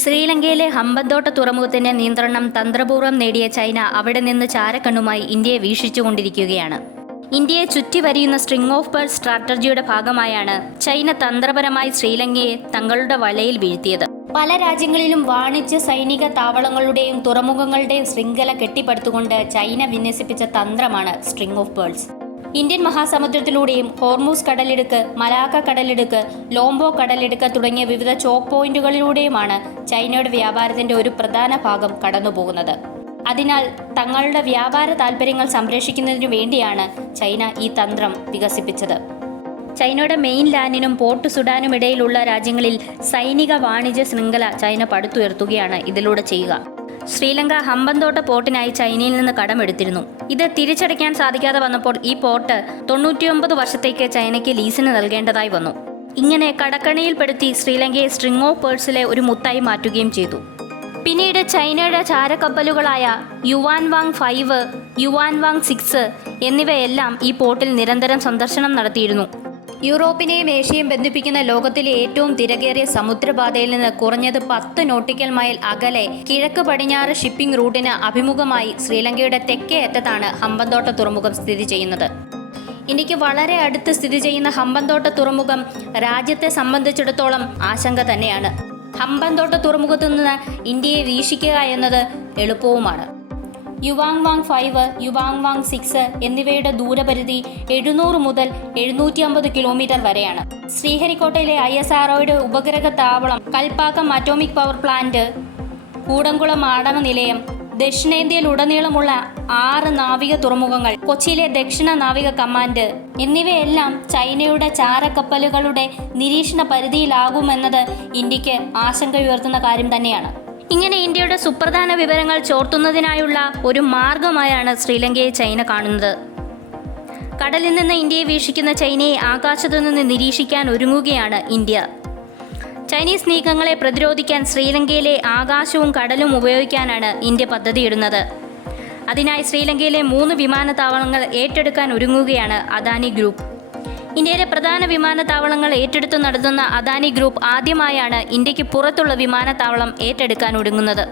ശ്രീലങ്കയിലെ ഹമ്പന്തോട്ട തുറമുഖത്തിന്റെ നിയന്ത്രണം തന്ത്രപൂർവം നേടിയ ചൈന അവിടെ നിന്ന് ചാരക്കണ്ണുമായി ഇന്ത്യയെ വീക്ഷിച്ചുകൊണ്ടിരിക്കുകയാണ്. ഇന്ത്യയെ ചുറ്റി വരിയുന്ന സ്ട്രിംഗ് ഓഫ് പേൾ സ്ട്രാറ്റജിയുടെ ഭാഗമായാണ് ചൈന തന്ത്രപരമായി ശ്രീലങ്കയെ തങ്ങളുടെ വലയിൽ വീഴ്ത്തിയത്. പല രാജ്യങ്ങളിലും വാണിജ്യ സൈനിക താവളങ്ങളുടെയും തുറമുഖങ്ങളുടെയും ശൃംഖല കെട്ടിപ്പടുത്തുകൊണ്ട് ചൈന വിന്യസിപ്പിച്ച തന്ത്രമാണ് സ്ട്രിംഗ് ഓഫ് പേൾസ് ഇന്ത്യൻ മഹാസമുദ്രത്തിലൂടെയും ഹോർമൂസ് കടലിടുക്ക് മലാക്ക കടലിടുക്ക് ലോംബോ കടലിടുക്ക് തുടങ്ങിയ വിവിധ ചോക്ക് പോയിന്റുകളിലൂടെയുമാണ് ചൈനയുടെ വ്യാപാരത്തിന്റെ ഒരു പ്രധാന ഭാഗം കടന്നുപോകുന്നത്. അതിനാൽ തങ്ങളുടെ വ്യാപാര താൽപ്പര്യങ്ങൾ സംരക്ഷിക്കുന്നതിനു വേണ്ടിയാണ് ചൈന ഈ തന്ത്രം വികസിപ്പിച്ചത്. ചൈനയുടെ മെയിൻ ലാൻഡിനും പോർട്ട് സുഡാനും ഇടയിലുള്ള രാജ്യങ്ങളിൽ സൈനിക വാണിജ്യ ശൃംഖല ചൈന പടുത്തുയർത്തുകയാണ് ഇതിലൂടെ ചെയ്യുക. ശ്രീലങ്ക ഹമ്പന്തോട്ട പോർട്ടിനായി ചൈനയിൽ നിന്ന് കടമെടുത്തിരുന്നു. ഇത് തിരിച്ചടയ്ക്കാൻ സാധിക്കാതെ വന്നപ്പോൾ ഈ പോർട്ട് തൊണ്ണൂറ്റിയൊമ്പത് വർഷത്തേക്ക് ചൈനയ്ക്ക് ലീസിന് നൽകേണ്ടതായി വന്നു. ഇങ്ങനെ കടക്കണിയിൽപ്പെടുത്തി ശ്രീലങ്കയെ സ്ട്രിംഗ് ഓഫ് പേഴ്സിലെ ഒരു മുത്തായി മാറ്റുകയും ചെയ്തു. പിന്നീട് ചൈനയുടെ ചാരക്കപ്പലുകളായ Yuan Wang five Yuan Wang six എന്നിവയെല്ലാം ഈ പോർട്ടിൽ നിരന്തരം സന്ദർശനം നടത്തിയിരുന്നു. യൂറോപ്പിനെയും ഏഷ്യയും ബന്ധിപ്പിക്കുന്ന ലോകത്തിലെ ഏറ്റവും തിരകേറിയ സമുദ്രപാതയിൽ നിന്ന് കുറഞ്ഞത് പത്ത് നോട്ടിക്കൽ മൈൽ അകലെ കിഴക്ക് പടിഞ്ഞാറ് ഷിപ്പിംഗ് റൂട്ടിന് അഭിമുഖമായി ശ്രീലങ്കയുടെ തെക്കേ അറ്റത്താണ് ഹമ്പന്തോട്ട തുറമുഖം സ്ഥിതി ചെയ്യുന്നത്. ഇന്ത്യയ്ക്ക് വളരെ അടുത്ത് സ്ഥിതി ചെയ്യുന്ന ഹമ്പന്തോട്ട തുറമുഖം രാജ്യത്തെ സംബന്ധിച്ചിടത്തോളം ആശങ്ക തന്നെയാണ്. ഹമ്പന്തോട്ട തുറമുഖത്തു നിന്ന് ഇന്ത്യയെ വീക്ഷിക്കുക എന്നത് എളുപ്പവുമാണ്. Yuan Wang five Yuan Wang six എന്നിവയുടെ ദൂരപരിധി എഴുന്നൂറ് മുതൽ എഴുന്നൂറ്റി അമ്പത് കിലോമീറ്റർ വരെയാണ്. ശ്രീഹരിക്കോട്ടയിലെ ഐ എസ് ആർഒയുടെ ഉപഗ്രഹ താവളം Kalpakkam atomic power plant Kudankulam ആടവ നിലയം ദക്ഷിണേന്ത്യയിലുടനീളമുള്ള ആറ് നാവിക തുറമുഖങ്ങൾ കൊച്ചിയിലെ ദക്ഷിണ നാവിക കമാൻഡ് എന്നിവയെല്ലാം ചൈനയുടെ ചാരക്കപ്പലുകളുടെ നിരീക്ഷണ പരിധിയിലാകുമെന്നത് ഇന്ത്യയ്ക്ക് ആശങ്കയുയർത്തുന്ന കാര്യം തന്നെയാണ്. ഇങ്ങനെ ഇന്ത്യയുടെ സുപ്രധാന വിവരങ്ങൾ ചോർത്തുന്നതിനായുള്ള ഒരു മാർഗമായാണ് ശ്രീലങ്കയെ ചൈന കാണുന്നത്. കടലിൽ നിന്ന് ഇന്ത്യയെ വീക്ഷിക്കുന്ന ചൈനയെ ആകാശത്തു നിന്ന് നിരീക്ഷിക്കാൻ ഒരുങ്ങുകയാണ് ഇന്ത്യ. ചൈനീസ് നീക്കങ്ങളെ പ്രതിരോധിക്കാൻ ശ്രീലങ്കയിലെ ആകാശവും കടലും ഉപയോഗിക്കാനാണ് ഇന്ത്യ പദ്ധതിയിടുന്നത്. അതിനായി ശ്രീലങ്കയിലെ മൂന്ന് വിമാനത്താവളങ്ങൾ ഏറ്റെടുക്കാൻ ഒരുങ്ങുകയാണ് അദാനി ഗ്രൂപ്പ്. ഇന്ത്യയിലെ പ്രധാന വിമാനത്താവളങ്ങൾ ഏറ്റെടുത്തു നടത്തുന്ന അദാനി ഗ്രൂപ്പ് ആദ്യമായാണ് ഇന്ത്യയ്ക്ക് പുറത്തുള്ള വിമാനത്താവളം ഏറ്റെടുക്കാൻ ഒരുങ്ങുന്നത്.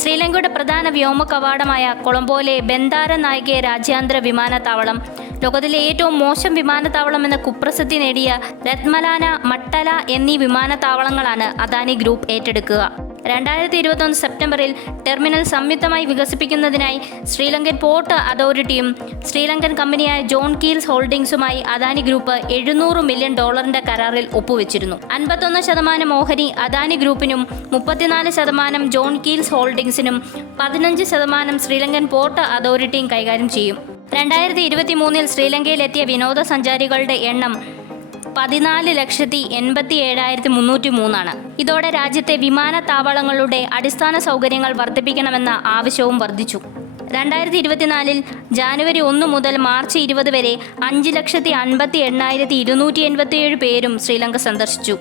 ശ്രീലങ്കയുടെ പ്രധാന വ്യോമ കവാടമായ കൊളംബോയിലെ ബന്ദാര നായികെ രാജ്യാന്തര വിമാനത്താവളം ലോകത്തിലെ ഏറ്റവും മോശം വിമാനത്താവളം എന്ന കുപ്രസിദ്ധി നേടിയ രത്മലാന മട്ടല എന്നീ വിമാനത്താവളങ്ങളാണ് അദാനി ഗ്രൂപ്പ് ഏറ്റെടുക്കുക. രണ്ടായിരത്തി ഇരുപത്തൊന്ന് സെപ്റ്റംബറിൽ ടെർമിനൽ സംയുക്തമായി വികസിപ്പിക്കുന്നതിനായി ശ്രീലങ്കൻ പോർട്ട് അതോറിറ്റിയും ശ്രീലങ്കൻ കമ്പനിയായ ജോൺ കീൽസ് ഹോൾഡിംഗ്സുമായി അദാനി ഗ്രൂപ്പ് എഴുന്നൂറ് മില്യൺ ഡോളറിന്റെ കരാറിൽ ഒപ്പുവെച്ചിരുന്നു. അൻപത്തൊന്ന് ശതമാനം ഓഹരി അദാനി ഗ്രൂപ്പിനും മുപ്പത്തിനാല് ശതമാനം ജോൺ കീൽസ് ഹോൾഡിംഗ്സിനും പതിനഞ്ച് ശതമാനം ശ്രീലങ്കൻ പോർട്ട് അതോറിറ്റിയും കൈകാര്യം ചെയ്യും. രണ്ടായിരത്തി ഇരുപത്തി മൂന്നിൽ ശ്രീലങ്കയിലെത്തിയ വിനോദസഞ്ചാരികളുടെ എണ്ണം പതിനാല് ലക്ഷത്തി എൺപത്തി ഏഴായിരത്തി മുന്നൂറ്റി മൂന്നാണ്. ഇതോടെ രാജ്യത്തെ വിമാനത്താവളങ്ങളുടെ അടിസ്ഥാന സൗകര്യങ്ങൾ വർദ്ധിപ്പിക്കണമെന്ന ആവശ്യവും വർദ്ധിച്ചു. രണ്ടായിരത്തി ഇരുപത്തിനാലിൽ ജാനുവരി ഒന്ന് മുതൽ മാർച്ച് ഇരുപത് വരെ അഞ്ച് ലക്ഷത്തി അൻപത്തി എണ്ണായിരത്തി ഇരുന്നൂറ്റി എൺപത്തിയേഴ് പേരും ശ്രീലങ്ക സന്ദർശിച്ചു.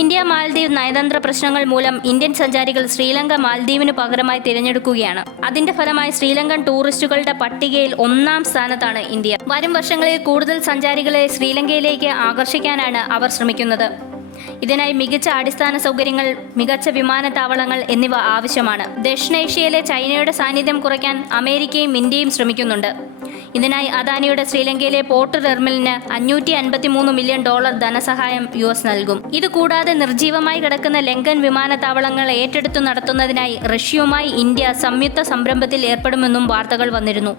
ഇന്ത്യ മാലദ്വീപ് നയതന്ത്ര പ്രശ്നങ്ങൾ മൂലം ഇന്ത്യൻ സഞ്ചാരികൾ ശ്രീലങ്ക മാലദ്വീപിന് പകരമായി തിരഞ്ഞെടുക്കുകയാണ്. അതിന്റെ ഫലമായി ശ്രീലങ്കൻ ടൂറിസ്റ്റുകളുടെ പട്ടികയിൽ ഒന്നാം സ്ഥാനത്താണ് ഇന്ത്യ. വരും വർഷങ്ങളിൽ കൂടുതൽ സഞ്ചാരികളെ ശ്രീലങ്കയിലേക്ക് ആകർഷിക്കാനാണ് അവർ ശ്രമിക്കുന്നത്. ഇതിനായി മികച്ച അടിസ്ഥാന സൗകര്യങ്ങൾ മികച്ച വിമാനത്താവളങ്ങൾ എന്നിവ ആവശ്യമാണ്. ദക്ഷിണേഷ്യയിലെ ചൈനയുടെ സാന്നിധ്യം കുറയ്ക്കാൻ അമേരിക്കയും ഇന്ത്യയും ശ്രമിക്കുന്നുണ്ട്. ഇതിനായി അദാനിയുടെ ശ്രീലങ്കയിലെ പോർട്ട് ടെർമിനലിന് അഞ്ഞൂറ്റി അൻപത്തി മൂന്ന് മില്യൺ ഡോളർ ധനസഹായം യു എസ് നൽകും. ഇത് കൂടാതെ നിർജീവമായി കിടക്കുന്ന ലങ്കൻ വിമാനത്താവളങ്ങൾ ഏറ്റെടുത്തു നടത്തുന്നതിനായി റഷ്യയുമായി ഇന്ത്യ സംയുക്ത സംരംഭത്തിൽ ഏർപ്പെടുമെന്നും വാർത്തകൾ വന്നിരുന്നു.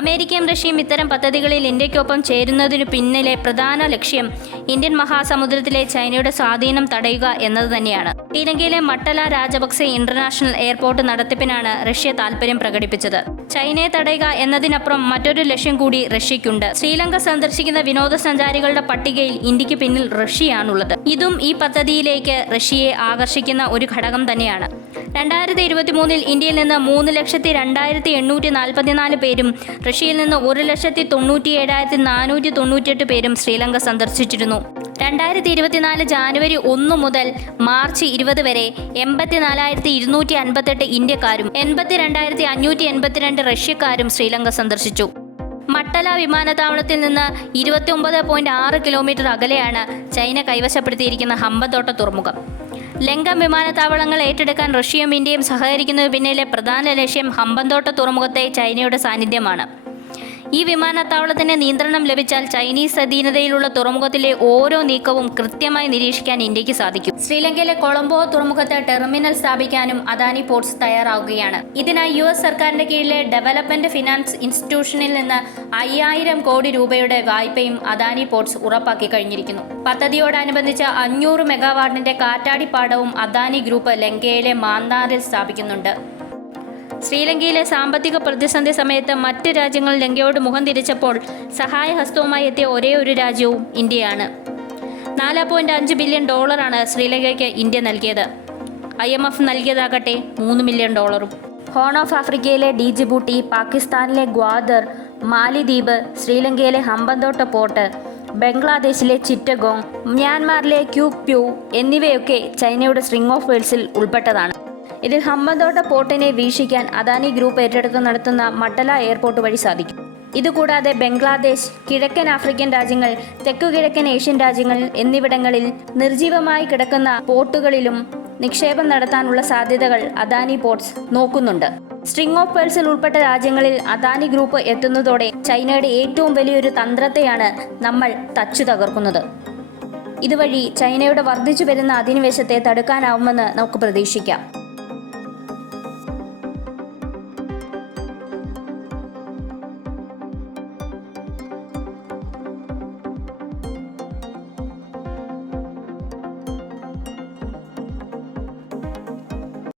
അമേരിക്കയും റഷ്യയും ഇത്തരം പദ്ധതികളിൽ ഇന്ത്യക്കൊപ്പം ചേരുന്നതിനു പിന്നിലെ പ്രധാന ലക്ഷ്യം ഇന്ത്യൻ മഹാസമുദ്രത്തിലെ ചൈനയുടെ സ്വാധീനം തടയുക എന്നത് തന്നെയാണ്. ശ്രീലങ്കയിലെ മട്ടല രാജപക്സെ ഇന്റർനാഷണൽ എയർപോർട്ട് നടത്തിപ്പിനാണ് റഷ്യ താൽപര്യം പ്രകടിപ്പിച്ചത്. ചൈനയെ തടയുക എന്നതിനപ്പുറം മറ്റൊരു ലക്ഷ്യം കൂടി റഷ്യയ്ക്കുണ്ട്. ശ്രീലങ്ക സന്ദർശിക്കുന്ന വിനോദസഞ്ചാരികളുടെ പട്ടികയിൽ ഇന്ത്യയ്ക്ക് പിന്നിൽ റഷ്യയാണുള്ളത്. ഇതും ഈ പദ്ധതിയിലേക്ക് റഷ്യയെ ആകർഷിക്കുന്ന ഒരു ഘടകം തന്നെയാണ്. രണ്ടായിരത്തി ഇരുപത്തി മൂന്നിൽ ഇന്ത്യയിൽ നിന്ന് മൂന്ന് ലക്ഷത്തി രണ്ടായിരത്തി എണ്ണൂറ്റി നാൽപ്പത്തിനാല് പേരും റഷ്യയിൽ നിന്ന് ഒരു ലക്ഷത്തി തൊണ്ണൂറ്റി ഏഴായിരത്തി നാനൂറ്റി തൊണ്ണൂറ്റിയെട്ട് പേരും ശ്രീലങ്ക സന്ദർശിച്ചിരുന്നു. രണ്ടായിരത്തി ഇരുപത്തിനാല് ജാനുവരി ഒന്ന് മുതൽ മാർച്ച് ഇരുപത് വരെ എൺപത്തിനാലായിരത്തി ഇരുന്നൂറ്റി അൻപത്തെട്ട് ഇന്ത്യക്കാരും എൺപത്തി രണ്ടായിരത്തി അഞ്ഞൂറ്റി എൺപത്തിരണ്ട് റഷ്യക്കാരും ശ്രീലങ്ക സന്ദർശിച്ചു. മട്ടല വിമാനത്താവളത്തിൽ നിന്ന് ഇരുപത്തി ഒമ്പത് പോയിന്റ് ആറ് കിലോമീറ്റർ അകലെയാണ് ചൈന കൈവശപ്പെടുത്തിയിരിക്കുന്ന ഹമ്പത്തോട്ട തുറമുഖം. ലങ്കം വിമാനത്താവളങ്ങൾ ഏറ്റെടുക്കാൻ റഷ്യയും ഇന്ത്യയും സഹകരിക്കുന്നതിന് പിന്നിലെ പ്രധാന ലക്ഷ്യം ഹമ്പന്തോട്ട തുറമുഖത്തെ ചൈനയുടെ സാന്നിധ്യമാണ്. ഈ വിമാനത്താവളത്തിന് നിയന്ത്രണം ലഭിച്ചാൽ ചൈനീസ് അധീനതയിലുള്ള തുറമുഖത്തിലെ ഓരോ നീക്കവും കൃത്യമായി നിരീക്ഷിക്കാൻ ഇന്ത്യയ്ക്ക് സാധിക്കും. ശ്രീലങ്കയിലെ കൊളംബോ തുറമുഖത്ത് ടെർമിനൽ സ്ഥാപിക്കാനും അദാനി പോർട്സ് തയ്യാറാവുകയാണ്. ഇതിനായി യു എസ് സർക്കാരിന്റെ കീഴിലെ ഡെവലപ്മെന്റ് ഫിനാൻസ് ഇൻസ്റ്റിറ്റ്യൂഷനിൽ നിന്ന് അയ്യായിരം കോടി രൂപയുടെ വായ്പയും അദാനി പോർട്സ് ഉറപ്പാക്കി കഴിഞ്ഞിരിക്കുന്നു. പദ്ധതിയോടനുബന്ധിച്ച് അഞ്ഞൂറ് മെഗാവാട്ടിന്റെ കാറ്റാടിപ്പാടവും അദാനി ഗ്രൂപ്പ് ലങ്കയിലെ മാന്നാറിൽ സ്ഥാപിക്കുന്നുണ്ട്. ശ്രീലങ്കയിലെ സാമ്പത്തിക പ്രതിസന്ധി സമയത്ത് മറ്റ് രാജ്യങ്ങൾ ലങ്കയോട് മുഖം തിരിച്ചപ്പോൾ സഹായഹസ്തവുമായി എത്തിയ ഒരേ ഒരു രാജ്യവും ഇന്ത്യയാണ്. നാല് പോയിന്റ് അഞ്ച് ബില്യൺ ഡോളറാണ് ശ്രീലങ്കയ്ക്ക് ഇന്ത്യ നൽകിയത്. ഐ എം എഫ് നൽകിയതാകട്ടെ മൂന്ന് മില്യൺ ഡോളറും. ഹോൺ ഓഫ് ആഫ്രിക്കയിലെ ഡിജിബൂട്ടി പാകിസ്ഥാനിലെ ഗ്വാദർ മാലിദ്വീപ് ശ്രീലങ്കയിലെ ഹമ്പന്തോട്ട പോർട്ട് ബംഗ്ലാദേശിലെ ചിറ്റഗോങ് മ്യാൻമാറിലെ ക്യൂപ്യൂ എന്നിവയൊക്കെ ചൈനയുടെ സ്ട്രിംഗ് ഓഫ് വേൾസിൽ ഉൾപ്പെട്ടതാണ്. ഇതിൽ ഹമ്പന്തോട്ട പോർട്ടിനെ വീക്ഷിക്കാൻ അദാനി ഗ്രൂപ്പ് ഏറ്റെടുത്ത് നടത്തുന്ന മട്ടല എയർപോർട്ട് വഴി സാധിക്കും. ഇതുകൂടാതെ ബംഗ്ലാദേശ് കിഴക്കൻ ആഫ്രിക്കൻ രാജ്യങ്ങൾ തെക്കു കിഴക്കൻ ഏഷ്യൻ രാജ്യങ്ങൾ എന്നിവിടങ്ങളിൽ നിർജീവമായി കിടക്കുന്ന പോർട്ടുകളിലും നിക്ഷേപം നടത്താനുള്ള സാധ്യതകൾ അദാനി പോർട്സ് നോക്കുന്നുണ്ട്. സ്ട്രിംഗ് ഓഫ് പേഴ്സിൽ ഉൾപ്പെട്ട രാജ്യങ്ങളിൽ അദാനി ഗ്രൂപ്പ് എത്തുന്നതോടെ ചൈനയുടെ ഏറ്റവും വലിയൊരു തന്ത്രത്തെയാണ് നമ്മൾ തച്ചു തകർക്കുന്നത്. ഇതുവഴി ചൈനയുടെ വർദ്ധിച്ചു വരുന്ന അധിനിവേശത്തെ തടുക്കാനാവുമെന്ന് നമുക്ക് പ്രതീക്ഷിക്കാം.